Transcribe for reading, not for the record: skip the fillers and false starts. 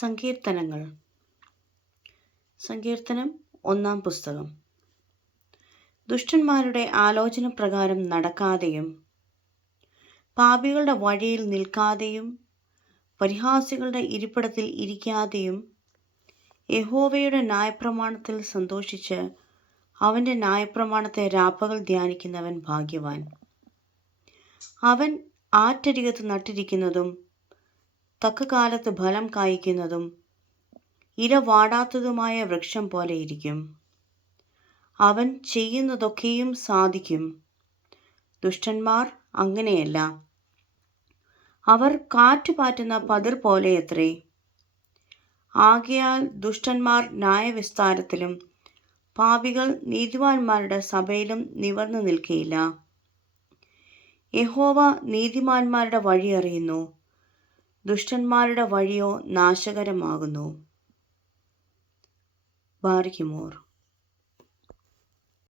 സങ്കീർത്തനങ്ങൾ. സങ്കീർത്തനം 1-ാം പുസ്തകം. ദുഷ്ടന്മാരുടെ ആലോചന പ്രകാരം നടക്കാതെയും പാപികളുടെ വഴിയിൽ നിൽക്കാതെയും പരിഹാസികളുടെ ഇരിപ്പിടത്തിൽ ഇരിക്കാതെയും യഹോവയുടെ ന്യായപ്രമാണത്തിൽ സന്തോഷിച്ച് അവൻ്റെ ന്യായപ്രമാണത്തെ രാപ്പകൽ ധ്യാനിക്കുന്നവൻ ഭാഗ്യവാൻ. അവൻ ആറ്റരികത്ത് നട്ടിരിക്കുന്നതും തക്കകാലത്ത് ഫലം കായ്ക്കുന്നതും ഇല വാടാത്തതുമായ വൃക്ഷം പോലെ ഇരിക്കും. അവൻ ചെയ്യുന്നതൊക്കെയും സാധിക്കും. ദുഷ്ടന്മാർ അങ്ങനെയല്ല. അവർ കാറ്റുപാറ്റുന്ന പതിർ പോലെയത്രേ. ആകയാൽ ദുഷ്ടന്മാർ ന്യായവിസ്താരത്തിലും പാപികൾ നീതിമാന്മാരുടെ സഭയിലും നിവർന്നു നിൽക്കയില്ല. യഹോവ നീതിമാന്മാരുടെ വഴി അറിയുന്നു, ദുഷ്ടന്മാരുടെ വഴിയോ നാശകരമാകുന്നു. ബാരിക്കുമോർ.